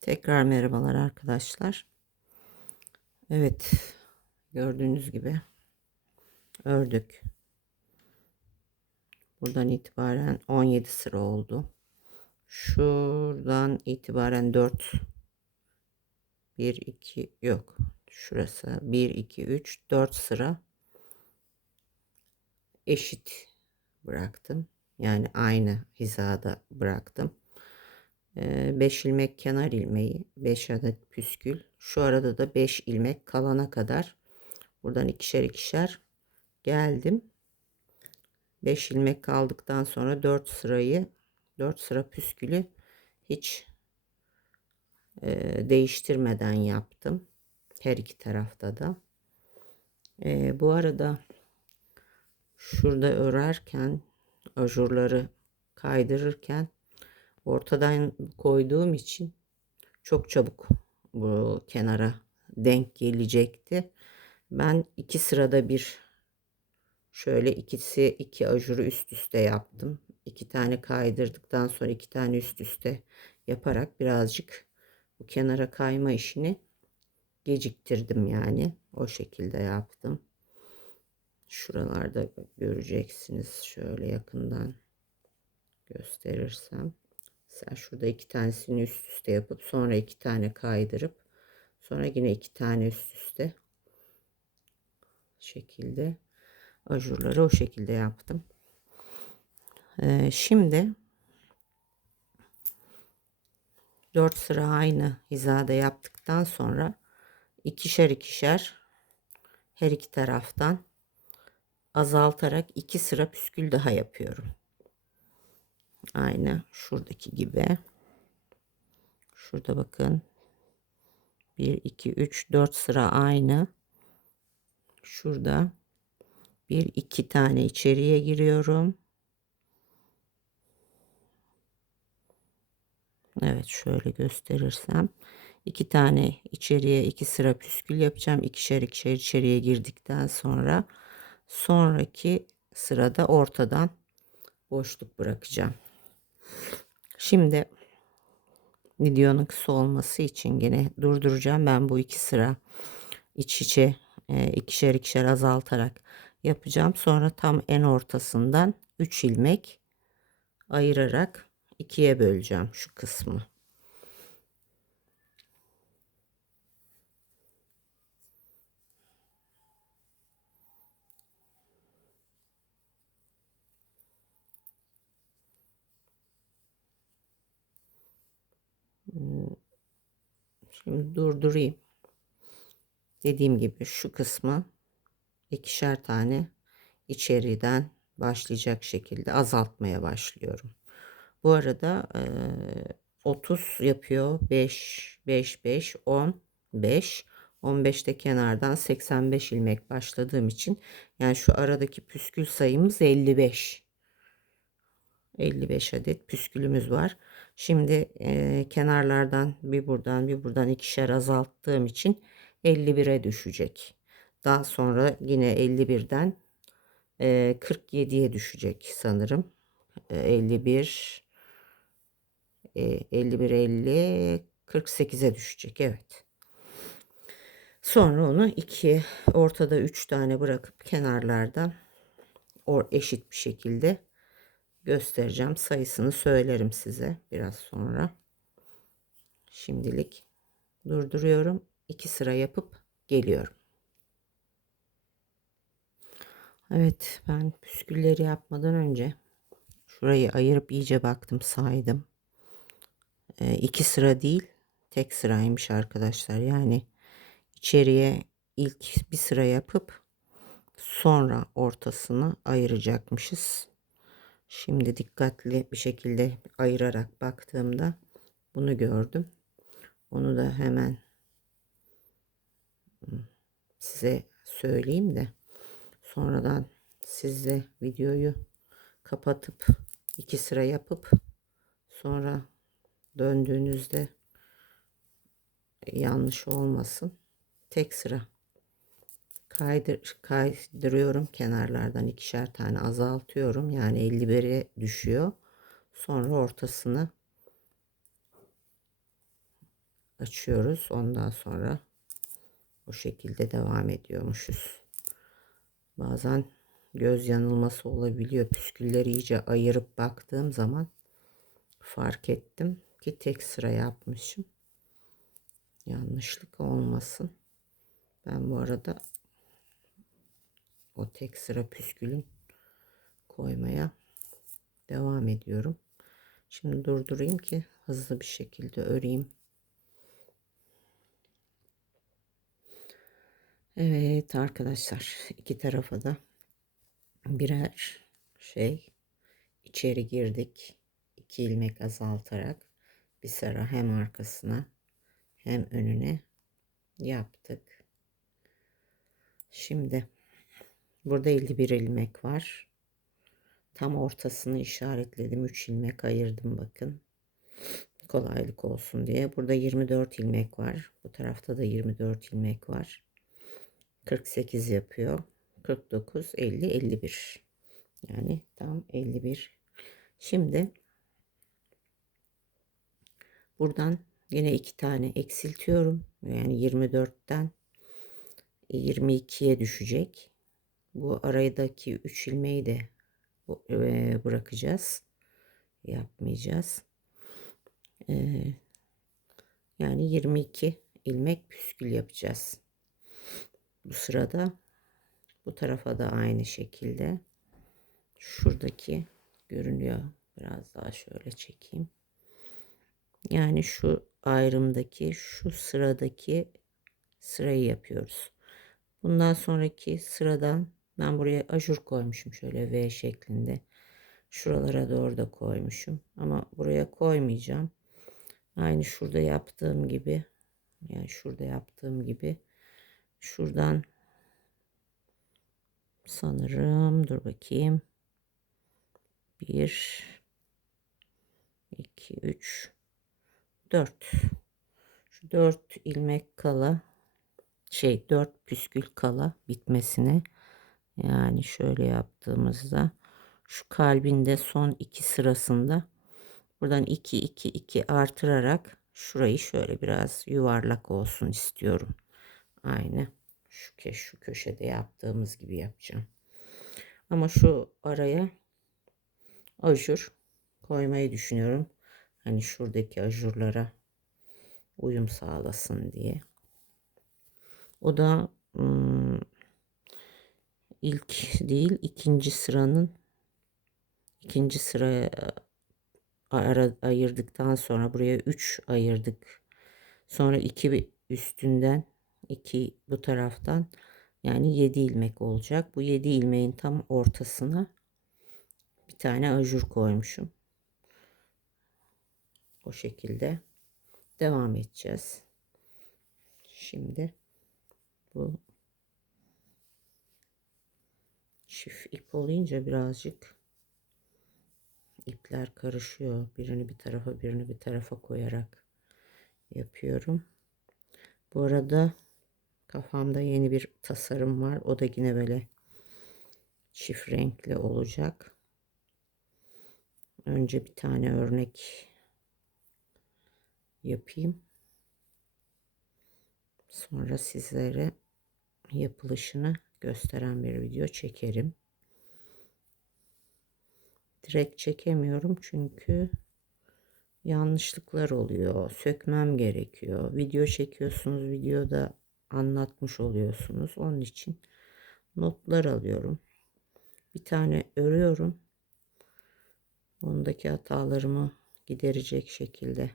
Tekrar merhabalar arkadaşlar. Evet, gördüğünüz gibi ördük. Buradan itibaren 17 sıra oldu. Şuradan itibaren 4 1 2 yok. Şurası 1 2 3 4 sıra eşit bıraktım. Yani aynı hizada bıraktım. 5 ilmek kenar ilmeği 5 adet püskül. Şu arada da 5 ilmek kalana kadar buradan ikişer ikişer geldim. 5 ilmek kaldıktan sonra 4 sırayı 4 sıra püskülü hiç e, değiştirmeden yaptım her iki tarafta da. E, bu arada şurada örerken ajurları kaydırırken ortadan koyduğum için çok çabuk bu kenara denk gelecekti. Ben iki sırada bir şöyle ikisi iki ajuru üst üste yaptım. İki tane kaydırdıktan sonra iki tane üst üste yaparak birazcık bu kenara kayma işini geciktirdim yani. O şekilde yaptım. Şuralarda göreceksiniz şöyle yakından gösterirsem. Mesela şurada iki tanesini üst üste yapıp sonra iki tane kaydırıp sonra yine iki tane üst üste şekilde ajurları o şekilde yaptım. Ee, şimdi 4 sıra aynı hizada yaptıktan sonra ikişer ikişer her iki taraftan azaltarak iki sıra püskül daha yapıyorum. Aynı şuradaki gibi. Şurada bakın. 1, 2, 3, 4 sıra aynı. Şurada bir iki tane içeriye giriyorum. Evet şöyle gösterirsem iki tane içeriye iki sıra püskül yapacağım. İkişer ikişer içeriye girdikten sonra sonraki sırada ortadan boşluk bırakacağım. Şimdi videonun kısa olması için gene durduracağım. Ben bu iki sıra iç içe e, ikişer ikişer azaltarak yapacağım. Sonra tam en ortasından 3 ilmek ayırarak ikiye böleceğim şu kısmı. Şimdi durdurayım. Dediğim gibi şu kısmı ikişer tane içeriden başlayacak şekilde azaltmaya başlıyorum. Bu arada e, 30 yapıyor. 5, 5, 5, 10, 5. 15'te kenardan 85 ilmek başladığım için yani şu aradaki püskül sayımız 55. 55 adet püskülümüz var. Şimdi e, kenarlardan bir buradan bir buradan ikişer azalttığım için 51'e düşecek. Daha sonra yine 51'den e, 47'ye düşecek sanırım. E, 51 e, 51 50 48'e düşecek. Evet. Sonra onu ikiye ortada 3 tane bırakıp kenarlardan or eşit bir şekilde göstereceğim. Sayısını söylerim size biraz sonra. Şimdilik durduruyorum. 2 sıra yapıp geliyorum. Evet ben püskülleri yapmadan önce şurayı ayırıp iyice baktım saydım. E, iki sıra değil tek sıraymış arkadaşlar. Yani içeriye ilk bir sıra yapıp sonra ortasını ayıracakmışız. Şimdi dikkatli bir şekilde ayırarak baktığımda bunu gördüm. Onu da hemen size söyleyeyim de sonradan sizle videoyu kapatıp iki sıra yapıp sonra döndüğünüzde yanlış olmasın. Tek sıra kaydır, kaydırıyorum kenarlardan ikişer tane azaltıyorum. Yani 51'e düşüyor. Sonra ortasını açıyoruz. Ondan sonra bu şekilde devam ediyormuşuz. Bazen göz yanılması olabiliyor. Püskülleri iyice ayırıp baktığım zaman fark ettim ki tek sıra yapmışım. Yanlışlık olmasın. Ben bu arada o tek sıra püskülün koymaya devam ediyorum. Şimdi durdurayım ki hızlı bir şekilde öreyim. Evet arkadaşlar iki tarafa da birer şey içeri girdik. İki ilmek azaltarak bir sıra hem arkasına hem önüne yaptık. Şimdi burada 51 ilmek var. Tam ortasını işaretledim. 3 ilmek ayırdım bakın. Kolaylık olsun diye. Burada 24 ilmek var. Bu tarafta da 24 ilmek var. 48 yapıyor. 49, 50, 51. Yani tam 51. Şimdi buradan yine iki tane eksiltiyorum. Yani 24'ten 22'ye düşecek. Bu aradaki 3 ilmeği de bırakacağız. Yapmayacağız. E, yani 22 ilmek püskül yapacağız. Bu sırada bu tarafa da aynı şekilde şuradaki görünüyor. Biraz daha şöyle çekeyim. Yani şu ayrımdaki şu sıradaki sırayı yapıyoruz. Bundan sonraki sıradan ben buraya ajur koymuşum şöyle V şeklinde. Şuralara doğru da koymuşum. Ama buraya koymayacağım. Aynı şurada yaptığım gibi yani şurada yaptığım gibi şuradan sanırım dur bakayım. 1 2 3 4 şu 4 ilmek kala şey 4 püskül kala bitmesine yani şöyle yaptığımızda şu kalbinde son iki sırasında buradan 2 2 2 artırarak şurayı şöyle biraz yuvarlak olsun istiyorum. Aynı şu, ke şu köşede yaptığımız gibi yapacağım. Ama şu araya ajur koymayı düşünüyorum. Hani şuradaki ajurlara uyum sağlasın diye. O da ım, ilk değil ikinci sıranın ikinci sıraya ara, ayırdıktan sonra buraya 3 ayırdık. Sonra 2 üstünden 2 bu taraftan yani 7 ilmek olacak. Bu 7 ilmeğin tam ortasına bir tane ajur koymuşum. O şekilde devam edeceğiz. Şimdi bu çift ip olunca birazcık ipler karışıyor. Birini bir tarafa birini bir tarafa koyarak yapıyorum. Bu arada kafamda yeni bir tasarım var. O da yine böyle çift renkli olacak. Önce bir tane örnek yapayım. Sonra sizlere yapılışını gösteren bir video çekerim. Direkt çekemiyorum çünkü yanlışlıklar oluyor. Sökmem gerekiyor. Video çekiyorsunuz. Videoda anlatmış oluyorsunuz. Onun için notlar alıyorum. Bir tane örüyorum. Ondaki hatalarımı giderecek şekilde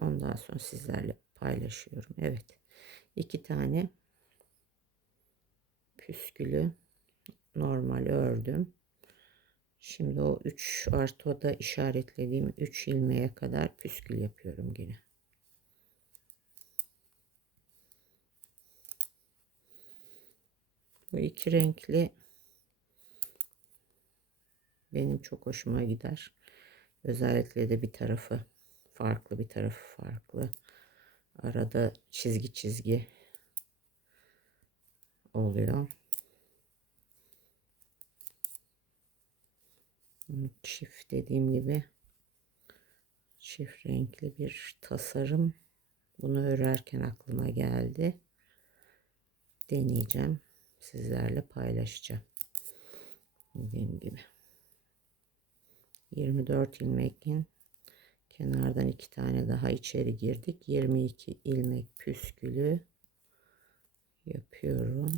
ondan sonra sizlerle paylaşıyorum. Evet. iki tane püskülü normal ördüm. Şimdi o 3 artı da işaretlediğim 3 ilmeğe kadar püskül yapıyorum yine. Bu iki renkli benim çok hoşuma gider. Özellikle de bir tarafı farklı bir tarafı farklı. Arada çizgi çizgi oluyor. Çift dediğim gibi çift renkli bir tasarım. Bunu örerken aklıma geldi. Deneyeceğim. Sizlerle paylaşacağım. Dediğim gibi. 24 ilmekin kenardan iki tane daha içeri girdik. 22 ilmek püskülü yapıyorum.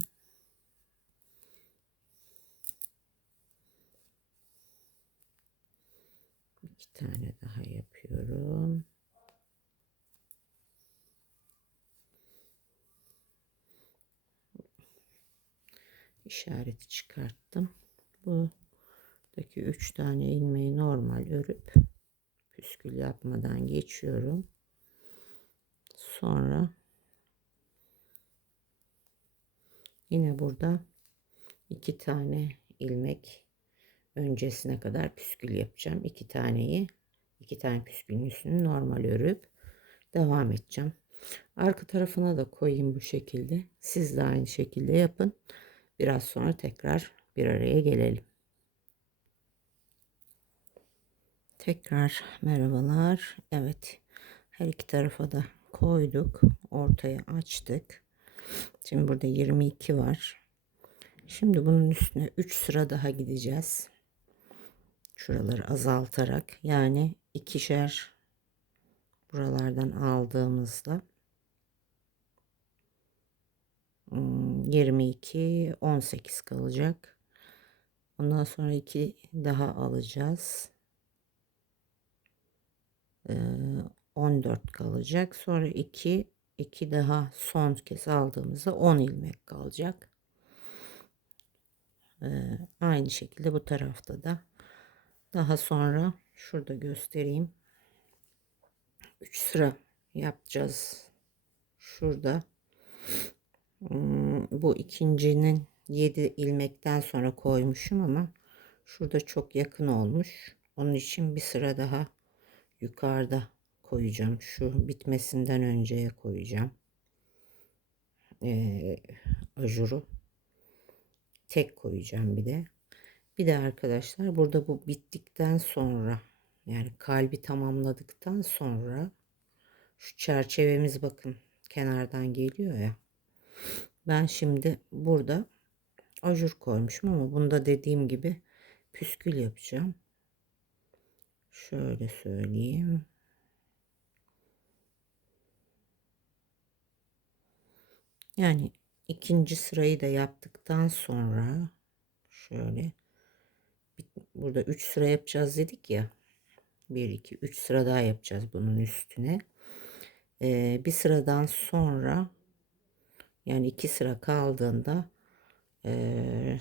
İki tane daha yapıyorum. işareti çıkarttım. Buradaki üç tane ilmeği normal örüp püskül yapmadan geçiyorum. Sonra yine burada iki tane ilmek öncesine kadar püskül yapacağım. İki taneyi iki tane püskülün üstünü normal örüp devam edeceğim. Arka tarafına da koyayım bu şekilde. Siz de aynı şekilde yapın. Biraz sonra tekrar bir araya gelelim. Tekrar merhabalar. Evet. Her iki tarafa da koyduk. Ortaya açtık. Şimdi burada 22 var. Şimdi bunun üstüne 3 sıra daha gideceğiz. Şuraları azaltarak yani ikişer buralardan aldığımızda 22 18 kalacak. Ondan sonra 2 daha alacağız. 14 kalacak. Sonra 2 2 daha son kez aldığımızda 10 ilmek kalacak. Aynı şekilde bu tarafta da. Daha sonra şurada göstereyim. 3 sıra yapacağız. Şurada bu ikincinin 7 ilmekten sonra koymuşum ama şurada çok yakın olmuş. Onun için bir sıra daha yukarıda koyacağım. Şu bitmesinden önceye koyacağım. Ee, ajuru tek koyacağım bir de. Bir de arkadaşlar burada bu bittikten sonra yani kalbi tamamladıktan sonra şu çerçevemiz bakın kenardan geliyor ya. Ben şimdi burada ajur koymuşum ama bunda dediğim gibi püskül yapacağım. Şöyle söyleyeyim. Yani ikinci sırayı da yaptıktan sonra şöyle burada 3 sıra yapacağız dedik ya. 1 2 3 sıra daha yapacağız bunun üstüne. Ee, bir sıradan sonra yani iki sıra kaldığında e,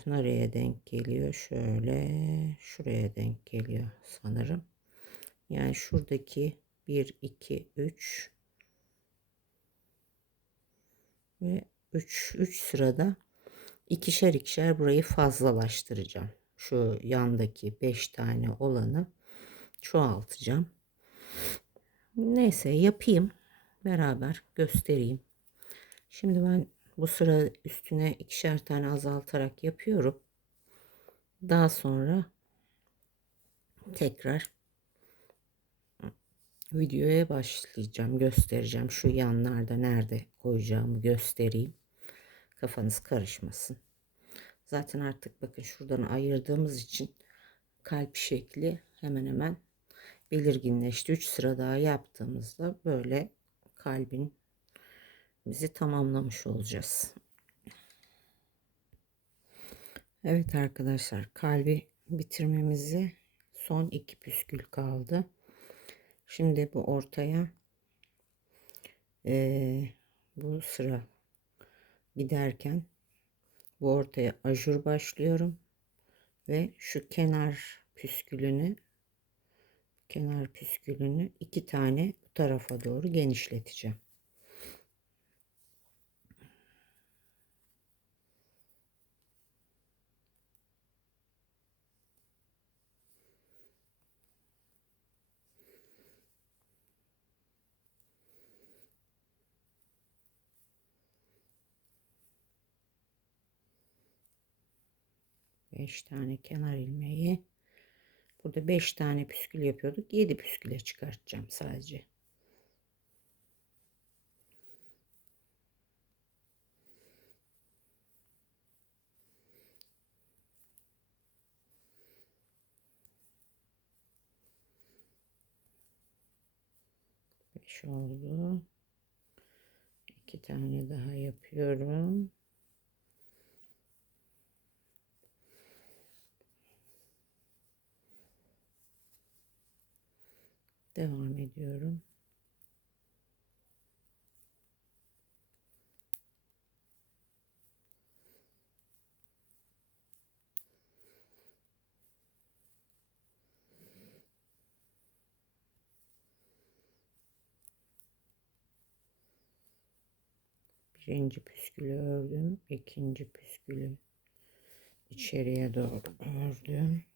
nereye denk geliyor? Şöyle şuraya denk geliyor sanırım. Yani şuradaki 1, 2, 3 ve 3, 3 sırada ikişer ikişer burayı fazlalaştıracağım. Şu yandaki 5 tane olanı çoğaltacağım. Neyse yapayım. Beraber göstereyim. Şimdi ben bu sıra üstüne ikişer tane azaltarak yapıyorum. Daha sonra tekrar videoya başlayacağım. Göstereceğim. Şu yanlarda nerede koyacağımı göstereyim. Kafanız karışmasın. Zaten artık bakın şuradan ayırdığımız için kalp şekli hemen hemen belirginleşti. 3 sıra daha yaptığımızda böyle kalbin bizi tamamlamış olacağız. Evet arkadaşlar kalbi bitirmemizi son iki püskül kaldı. Şimdi bu ortaya e, bu sıra giderken bu ortaya ajur başlıyorum ve şu kenar püskülünü kenar püskülünü iki tane bu tarafa doğru genişleteceğim. Beş tane kenar ilmeği Burada 5 tane püskül yapıyorduk. 7 püsküle çıkartacağım sadece. Beş oldu. İki tane daha yapıyorum. Devam ediyorum. Birinci püskülü ördüm. ikinci püskülü içeriye doğru ördüm.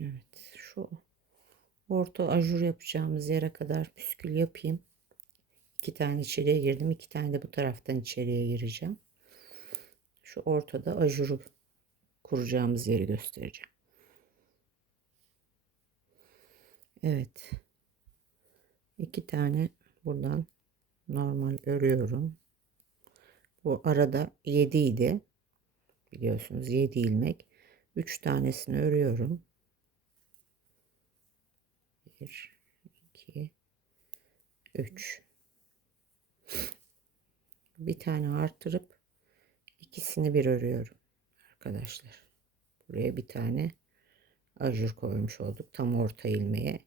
Evet şu orta ajur yapacağımız yere kadar püskül yapayım. İki tane içeriye girdim. iki tane de bu taraftan içeriye gireceğim. Şu ortada ajuru kuracağımız yeri göstereceğim. Evet. iki tane buradan normal örüyorum. Bu arada 7 idi. Biliyorsunuz 7 ilmek. 3 tanesini örüyorum. 1 2 3 bir tane artırıp ikisini bir örüyorum arkadaşlar. Buraya bir tane ajur koymuş olduk tam orta ilmeğe.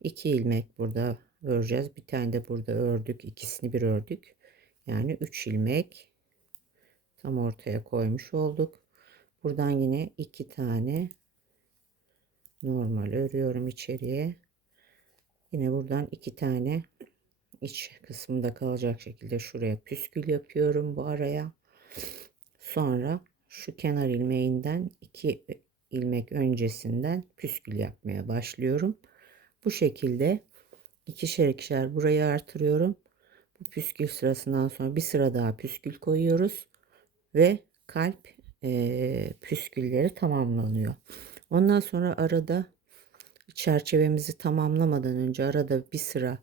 2 ilmek burada öreceğiz. Bir tane de burada ördük. ikisini bir ördük. Yani 3 ilmek tam ortaya koymuş olduk. Buradan yine iki tane normal örüyorum içeriye. Yine buradan iki tane iç kısmında kalacak şekilde şuraya püskül yapıyorum bu araya. Sonra şu kenar ilmeğinden iki ilmek öncesinden püskül yapmaya başlıyorum. Bu şekilde ikişer ikişer burayı artırıyorum. Bu püskül sırasından sonra bir sıra daha püskül koyuyoruz ve kalp e, püskülleri tamamlanıyor. Ondan sonra arada çerçevemizi tamamlamadan önce arada bir sıra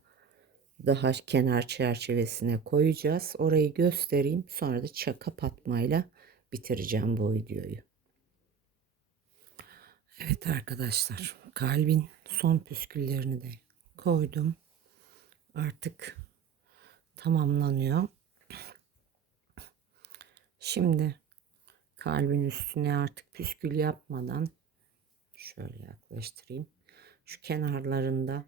daha kenar çerçevesine koyacağız. Orayı göstereyim. Sonra da kapatmayla bitireceğim bu videoyu. Evet arkadaşlar kalbin son püsküllerini de koydum. Artık tamamlanıyor. Şimdi kalbin üstüne artık püskül yapmadan şöyle yaklaştırayım. Şu kenarlarında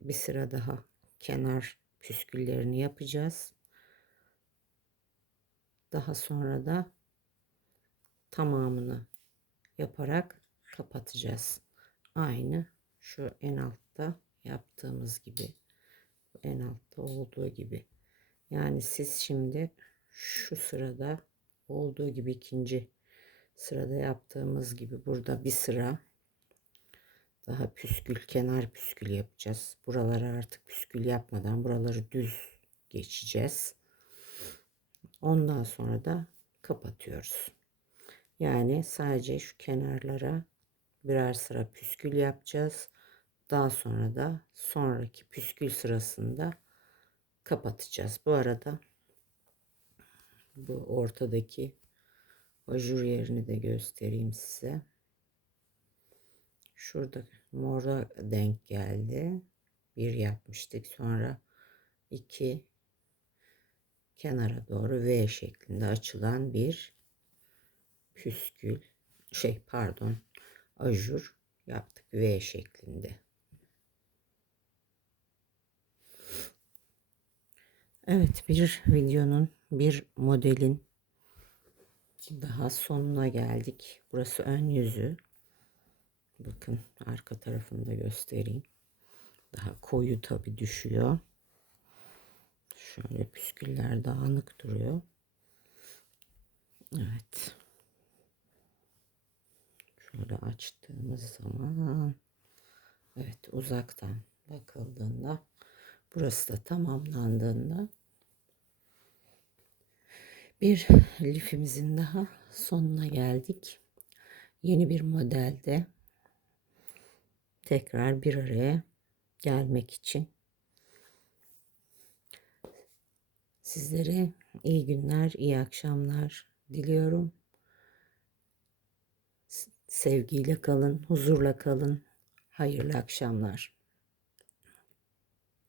bir sıra daha kenar püsküllerini yapacağız. Daha sonra da tamamını yaparak kapatacağız. Aynı şu en altta yaptığımız gibi en altta olduğu gibi. Yani siz şimdi şu sırada olduğu gibi ikinci sırada yaptığımız gibi burada bir sıra daha püskül kenar püskül yapacağız. Buraları artık püskül yapmadan buraları düz geçeceğiz. Ondan sonra da kapatıyoruz. Yani sadece şu kenarlara birer sıra püskül yapacağız. Daha sonra da sonraki püskül sırasında kapatacağız. Bu arada bu ortadaki ajur yerini de göstereyim size. Şurada mora denk geldi. Bir yapmıştık. Sonra iki kenara doğru V şeklinde açılan bir püskül şey pardon ajur yaptık V şeklinde. Evet bir videonun bir modelin daha sonuna geldik. Burası ön yüzü. Bakın arka tarafını da göstereyim. Daha koyu tabi düşüyor. Şöyle püsküller dağınık duruyor. Evet. Şöyle açtığımız zaman evet uzaktan bakıldığında burası da tamamlandığında Bir lifimizin daha sonuna geldik. Yeni bir modelde tekrar bir araya gelmek için sizlere iyi günler, iyi akşamlar diliyorum. Sevgiyle kalın, huzurla kalın. Hayırlı akşamlar.